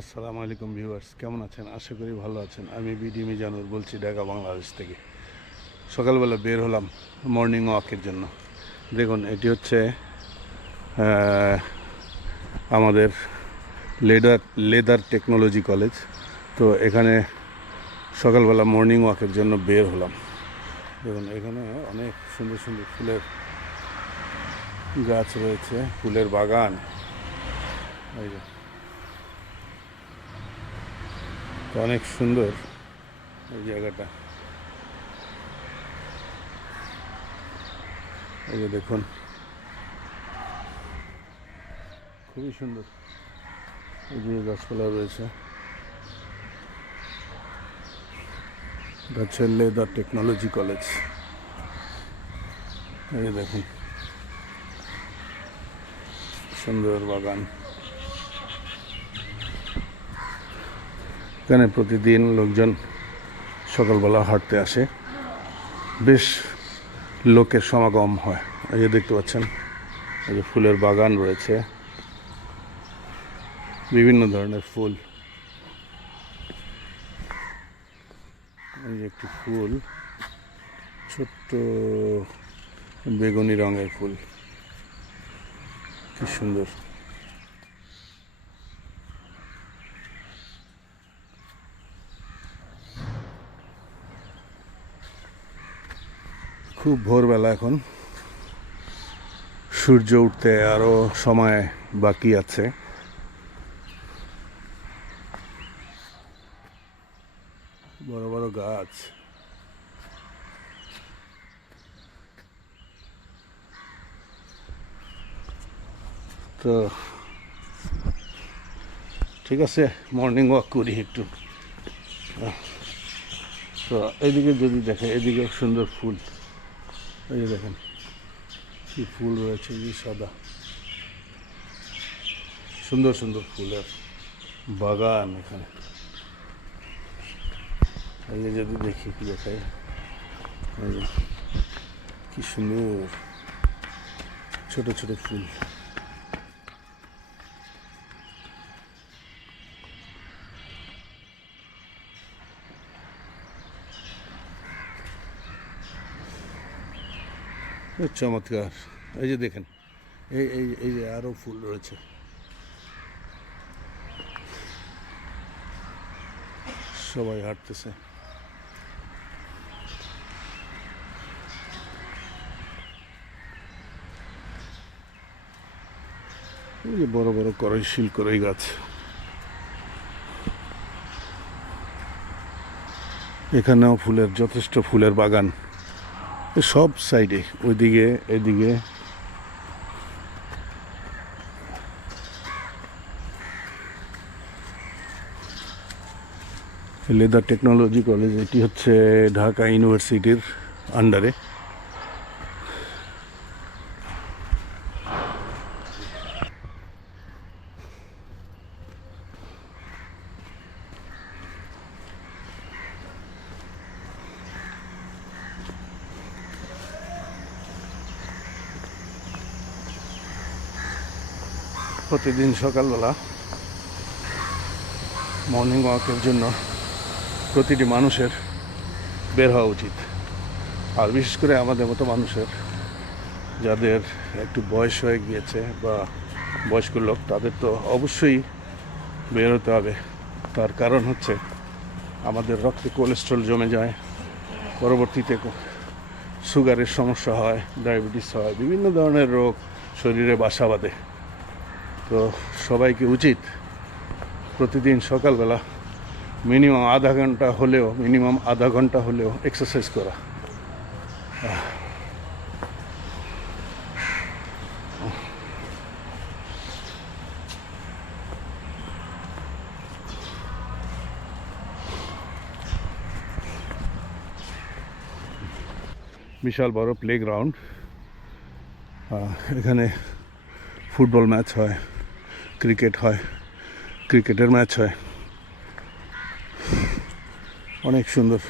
আসসালামু আলাইকুম ভিউয়ার্স, কেমন আছেন? আশা করি ভালো আছেন। আমি বিডি মিজানুর বলছি, ঢাকা, বাংলাদেশ থেকে। সকালবেলা বের হলাম মর্নিং ওয়াকের জন্য। দেখুন, এটি হচ্ছে আমাদের লেদার লেদার টেকনোলজি কলেজ। তো এখানে সকালবেলা মর্নিং ওয়াকের জন্য বের হলাম। দেখুন, এখানে অনেক সুন্দর সুন্দর ফুলের গাছ রয়েছে, ফুলের বাগান। এই যে তো অনেক সুন্দর এই জায়গাটা। এই যে দেখুন। খুবই সুন্দর। এই যে গাছপালা রয়েছে। হচ্ছে লেদার টেকনোলজি কলেজ। এই দেখুন। সুন্দর বাগান। এখানে প্রতিদিন লোকজন সকালবেলা হাঁটতে আসে। বেশ লোকের সমাগম হয়। এই যে দেখতে পাচ্ছেন, এই যে ফুলের বাগান রয়েছে। বিভিন্ন ধরনের ফুল। এই যে একটি ফুল, ছোট্ট বেগুনি রঙের ফুল। কি সুন্দর। খুব ভোরবেলা এখন। সূর্য উঠতে আরও সময় বাকি আছে। বড় বড় গাছ। তো ঠিক আছে মর্নিং ওয়াক করি একটু। তো এদিকে যদি দেখে এদিকে সুন্দর ফুল। এই যে দেখেন, কি ফুল রয়েছে যে সাদা। সুন্দর সুন্দর ফুলের বাগান এখানে। এই যে যদি দেখি কি দেখাই। এই কি সুন্দর, ছোট ছোট ফুল। চমৎকার। এই যে দেখেন, এই এই এই যে আরও ফুল রয়েছে। সবাই হাঁটতেছে। এই যে বড় বড় করই শিল করই গাছ। এখানেও ফুলের, যথেষ্ট ফুলের বাগান। সব সাইডে ওইদিকে এদিকে। লেদার টেকনোলজি কলেজ এটি হচ্ছে ঢাকা ইউনিভার্সিটির আন্ডারে প্রতিদিন সকালবেলা মর্নিং ওয়াকের জন্য প্রতিটি মানুষের বের হওয়া উচিত। আর বিশেষ করে আমাদের মতো মানুষের যাদের একটু বয়স হয়ে গিয়েছে বা বয়স্ক লোক, তাদের তো অবশ্যই বের হতে হবে। তার কারণ হচ্ছে আমাদের রক্তে কোলেস্ট্রল জমে যায়, পরবর্তীতে সুগারের সমস্যা হয় ডায়াবেটিস হয়, বিভিন্ন ধরনের রোগ শরীরে বাসা বাঁধে। তো সবাইকে উচিত প্রতিদিন সকালবেলা মিনিমাম আধা ঘণ্টা হলেও, মিনিমাম আধা ঘণ্টা হলেও এক্সারসাইজ করা। বিশাল বড় প্লেগ্রাউন্ড এখানে ফুটবল ম্যাচ হয়। ক্রিকেট হয় ক্রিকেটের ম্যাচ হয় অনেক সুন্দর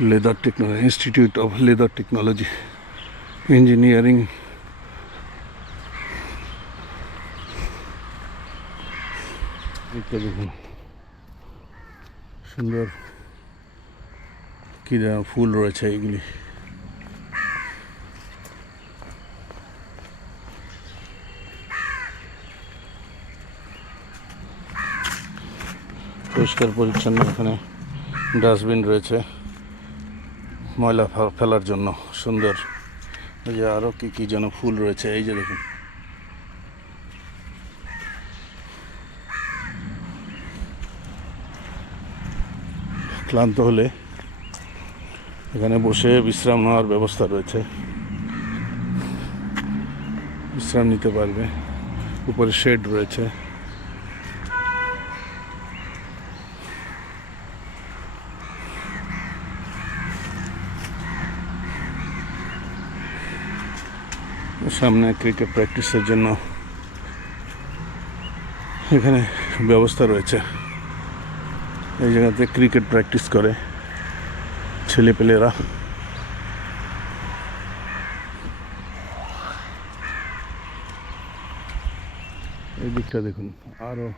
leather technology institute of leather technology engineering engineering দেখুন। সুন্দর কী ফুল রয়েছে এইগুলি পরিষ্কার পরিচ্ছন্ন এখানে ডাস্টবিন রয়েছে ময়লা ফেলার জন্য। সুন্দর। এই যে আরও কী কী যেন ফুল রয়েছে, এই যে দেখুন। ক্লান্ত হলে এখানে বসে বিশ্রাম নেওয়ার ব্যবস্থা রয়েছে। বিশ্রাম নিতে পারবে। উপরে শেড রয়েছে। সামনে ক্রিকেট প্র্যাকটিসের জন্য এখানে ব্যবস্থা রয়েছে। এই জায়গাতে ক্রিকেট প্র্যাকটিস করে ছেলেপেলেরা। এই দিকটা দেখুন আরও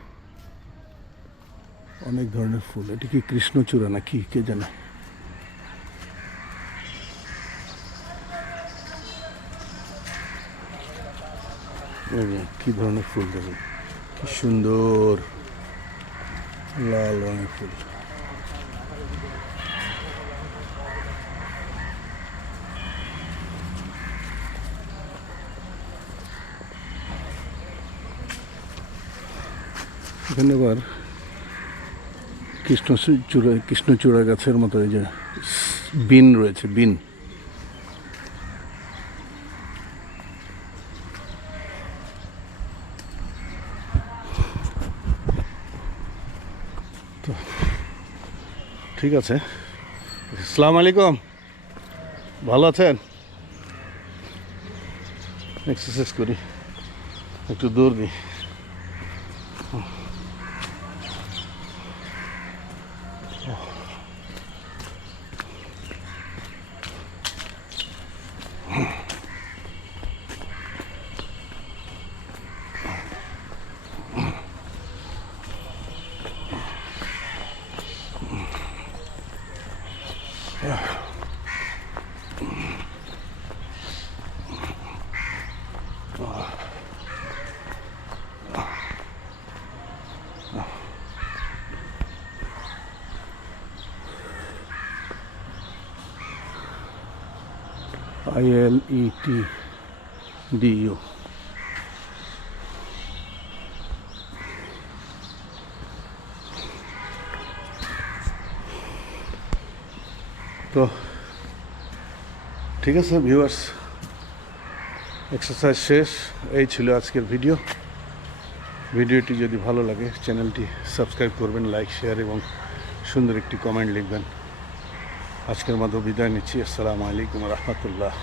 অনেক ধরনের ফুল। এটি কি কৃষ্ণচূড়া না কি? কে জানে? কি ধরনের ফুল দেখুন। কি সুন্দর। লাল রঙের ফুল। এখানে আবার কৃষ্ণচূড়া কৃষ্ণচূড়া গাছের মতো এই যে বিন রয়েছে বিন। তো ঠিক আছে। আসসালাম আলাইকুম। ভালো আছেন? এক্সারসাইজ করি। একটু দৌড় দিই। E T D U তো, ঠিক আছে ভিউয়ার্স এক্সারসাইজ শেষ, এই ছিল আজকের ভিডিও ভিডিওটি যদি ভালো লাগে চ্যানেলটি সাবস্ক্রাইব করবেন লাইক শেয়ার এবং সুন্দর একটি কমেন্ট লিখবেন। আজকের মতো বিদায় নিচ্ছি। আসসালামু আলাইকুম রহমতুল্লাহ।